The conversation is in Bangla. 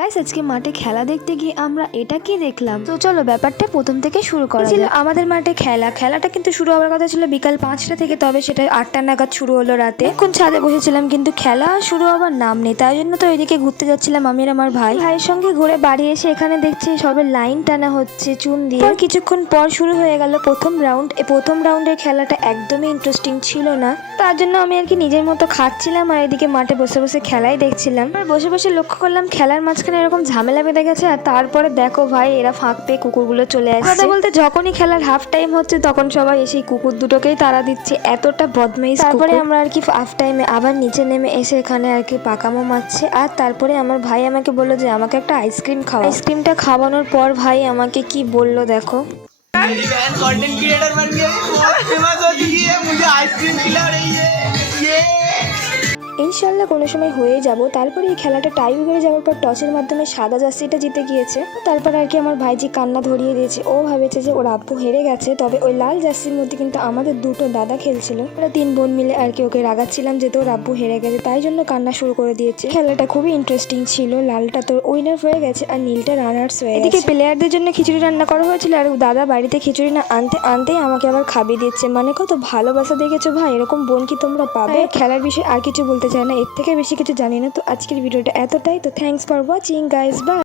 গাইস আজকে মাঠে খেলা দেখতে গিয়ে আমরা এটা কি দেখলাম, তো চলো ব্যাপারটা প্রথম থেকে শুরু করা ছিল। আমাদের মাঠে খেলাটা কিন্তু শুরু হওয়ার কথা ছিল বিকাল 5টা থেকে, তবে সেটা 8টা নাগাদ শুরু হলো রাতে। এখন ছাদে বসেছিলাম কিন্তু খেলা শুরু হওয়ার নাম নেই, তাই জন্য তো ওইদিকে ঘুরতে যাচ্ছিলাম আমি আর আমার ভাইয়ের সঙ্গে। ঘুরে বাড়ি এসে এখানে দেখছি সবে লাইন টানা হচ্ছে চুন দিয়ে। কিছুক্ষণ পর শুরু হয়ে গেল প্রথম রাউন্ড। এই প্রথম রাউন্ডের খেলাটা একদমই ইন্টারেস্টিং ছিল না, তার জন্য আমি আর কি নিজের মতো খাচ্ছিলাম আর এদিকে মাঠে বসে বসে খেলাই দেখছিলাম। আর বসে বসে লক্ষ্য করলাম খেলার মাঝখানে এরকম ঝামেলা বেঁধে গেছে, আর তারপরে দেখো ভাই এরা ফাঁক পেয়ে কুকুরগুলো চলে আসছে। কথা বলতে যখনই খেলার হাফ টাইম হচ্ছে তখন সবাই এসে কুকুর দুটোকেই তাড়া দিচ্ছে, এতটা বদমাইশ। তারপরে আমরা আর কি হাফ টাইমে আবার নিচে নেমে এসে এখানে আর কি পাকামো মারছে। আর তারপরে আমার ভাই আমাকে বললো যে আমাকে একটা আইসক্রিম খাওয়া। আইসক্রিমটা খাওয়ানোর পর ভাই আমাকে কি বললো দেখো, कंटेंट क्रिएटर बन गया, बहुत फेमस हो चुकी है, मुझे आइसक्रीम खिला रही है ये। ইনশাল্লাহ কোনো সময় হয়ে যাব। তারপরে এই খেলাটা টাই ব্রেকারে যাওয়ার পর টসের মাধ্যমে সাদা জার্সিটা জিতে গিয়েছে। তারপর আর কি আমার ভাইজি কান্না ধরিয়ে দিয়েছে, ও ভেবেছে যে ওর আব্বু হেরে গেছে। তবে ওই লাল জার্সির মধ্যে কিন্তু আমাদের দুটো দাদা খেলছিল, ওরা 3 বোন মিলে আর কি ওকে রাগাচ্ছিলাম যে তোর আব্বু হেরে গেছে, তাই জন্য কান্না শুরু করে দিয়েছে। খেলাটা খুবই ইন্টারেস্টিং ছিল, লালটা তোর উইনার হয়ে গেছে আর নীলটা রানার্স হয়ে গেছে। এদিকে প্লেয়ারদের জন্য খিচুড়ি রান্না করা হয়েছিল আর দাদা বাড়িতে খিচুড়ি না আনতেই আমাকে আবার খাবিয়ে দিচ্ছে। মানে কত ভালোবাসা দেখেছো ভাই, এরকম বোন কি তোমরা পাবে? খেলার বিষয়ে আর কিছু বলতে চাই না, এর থেকে বেশি কিছু জানি না। তো আজকের ভিডিওটা এতটাই। তো thanks for watching guys, by.